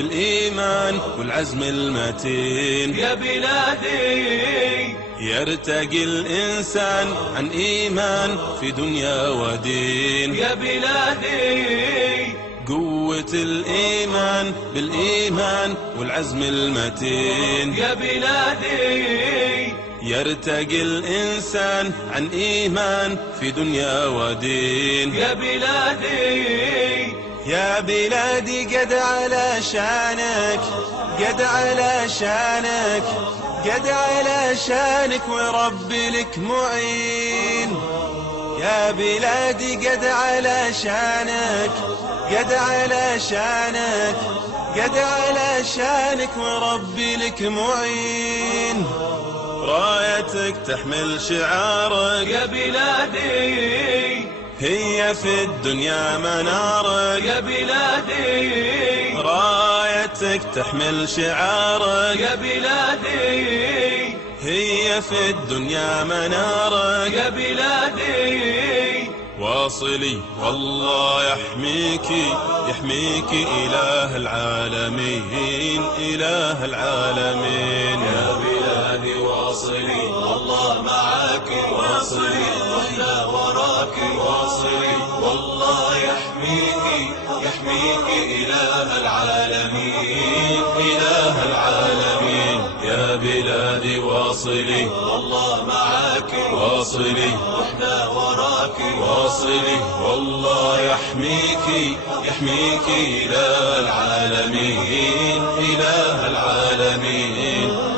بالإيمان والعزم المتين. يا بلادي يرتقي الإنسان عن إيمان في دنيا ودين. يا بلادي قوة الإيمان بالإيمان والعزم المتين. يا بلادي يرتقي الإنسان عن إيمان في دنيا ودين. يا بلادي يا بلادي قد على شانك، قد على شانك، قد على شانك وربي لك معين. يا بلادي قد على شانك، قد على شانك، قد على شانك وربي لك معين. رايتك تحمل شعارك يا بلادي هي في الدنيا منارك. يا بلادي رايتك تحمل شعارك يا بلادي هي في الدنيا منارك. يا بلادي واصلي والله يحميكي، يحميكي إله العالمين، إله العالمين. يا بلادي واصلي والله معاك، واصلي واحنا وراك، واصلي والله يحميكي، يحميكي إله العالمين، إله العالمين. يا بلادي واصلي والله معاك، واصلي واحنا وراك، واصلي والله يحميكي، يحميكي إله العالمين، إله العالمين.